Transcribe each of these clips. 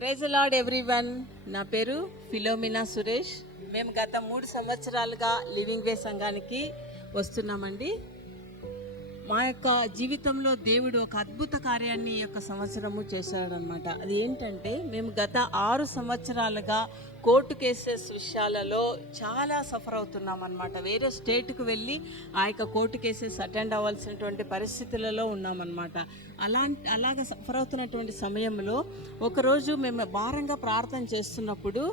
Praise lord everyone. నా పేరు Philomena Suresh. మేము గత 3 సంవత్సరాలుగా లివింగ్ వే సంఘానికి వస్తున్నామండి. మా యొక్క జీవితంలో దేవుడు ఒక అద్భుత కార్యాన్ని ఈ యొక్క సంవత్సరము చేశాడనమాట. అది ఏంటంటే, మేము గత 6 సంవత్సరాలుగా కోర్టు కేసెస్ విషయాలలో చాలా సఫర్ అవుతున్నాం అనమాట. వేరే స్టేట్కి వెళ్ళి ఆ యొక్క కోర్టు కేసెస్ అటెండ్ అవ్వాల్సినటువంటి పరిస్థితులలో ఉన్నామన్నమాట. అలాగ సఫర్ అవుతున్నటువంటి సమయంలో ఒకరోజు మేము భారంగా ప్రార్థన చేస్తున్నప్పుడు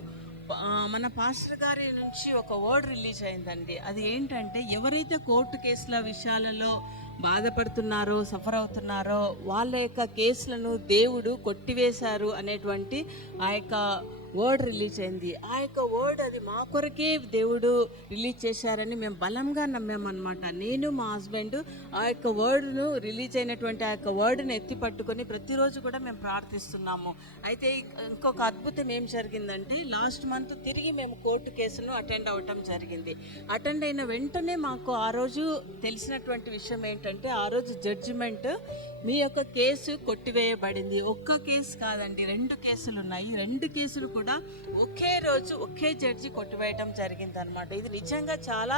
మన పాస్టర్ గారి నుంచి ఒక వర్డ్ రిలీజ్ అయిందండి. అది ఏంటంటే, ఎవరైతే కోర్టు కేసుల విషయాలలో బాధపడుతున్నారో, సఫర్ అవుతున్నారో, వాళ్ళ యొక్క కేసులను దేవుడు కొట్టివేశారు అనేటువంటి ఆ యొక్క వర్డ్ రిలీజ్ అయింది. ఆ యొక్క వర్డ్ అది మా కొరకే దేవుడు రిలీజ్ చేశారని మేము బలంగా నమ్మామన్నమాట. నేను మా హస్బెండ్ ఆ యొక్క వర్డ్ను రిలీజ్ అయినటువంటి ఆ యొక్క వర్డ్ని ఎత్తి పట్టుకొని ప్రతిరోజు కూడా మేము ప్రార్థిస్తున్నాము. అయితే ఇంకొక అద్భుతం ఏం జరిగిందంటే, లాస్ట్ మంత్ తిరిగి మేము కోర్టు కేసును అటెండ్ అవ్వటం జరిగింది. అటెండ్ అయిన వెంటనే మాకు ఆ రోజు తెలిసినటువంటి విషయం ఏంటంటే, ఆ రోజు జడ్జిమెంట్, మీ యొక్క కేసు కొట్టివేయబడింది. ఒక్క కేసు కాదండి, 2 కేసులు ఉన్నాయి. 2 కేసులు కూడా ఒకే రోజు ఒకే జడ్జి కొట్టివేయటం జరిగింది అనమాట. ఇది నిజంగా చాలా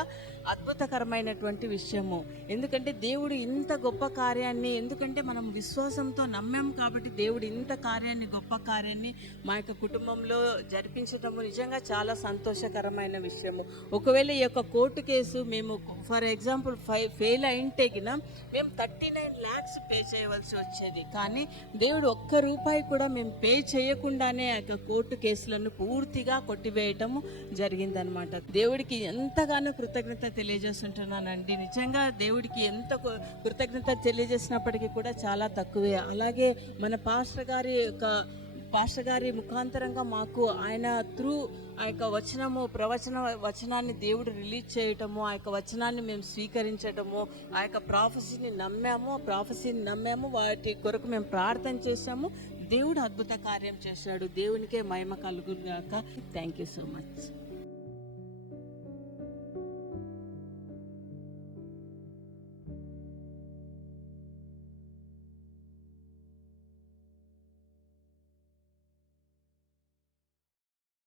అద్భుతకరమైనటువంటి విషయము. ఎందుకంటే దేవుడు ఇంత గొప్ప కార్యాన్ని, ఎందుకంటే మనం విశ్వాసంతో నమ్మాం కాబట్టి దేవుడు ఇంత కార్యాన్ని, గొప్ప కార్యాన్ని మా యొక్క కుటుంబంలో జరిపించటము నిజంగా చాలా సంతోషకరమైన విషయము. ఒకవేళ ఈ యొక్క కోర్టు కేసు మేము ఫర్ ఎగ్జాంపుల్ ఫెయిల్ అయింటేగిన మేము 39 lakhs పే చేయవలసి వచ్చేది. కానీ దేవుడు ఒక్క రూపాయి కూడా మేము పే చేయకుండానే ఆ యొక్క కోర్టు కేసులను పూర్తిగా కొట్టివేయటము జరిగిందనమాట. దేవుడికి ఎంతగానో కృతజ్ఞత తెలియజేస్తుంటున్నానండి. నిజంగా దేవుడికి ఎంత కృతజ్ఞత తెలియజేసినప్పటికీ కూడా చాలా తక్కువే. అలాగే మన పాస్టర్ గారి ముఖాంతరంగా మాకు ఆయన త్రూ ఆ యొక్క వచనాన్ని దేవుడు రిలీజ్ చేయటము, ఆ యొక్క వచనాన్ని మేము స్వీకరించటము, ఆ యొక్క ప్రాఫెసీని నమ్మాము, వాటి కొరకు మేము ప్రార్థన చేశాము. దేవుడు అద్భుత కార్యం చేశాడు. దేవునికే మహిమ కలుగును గాక. Thank you so much.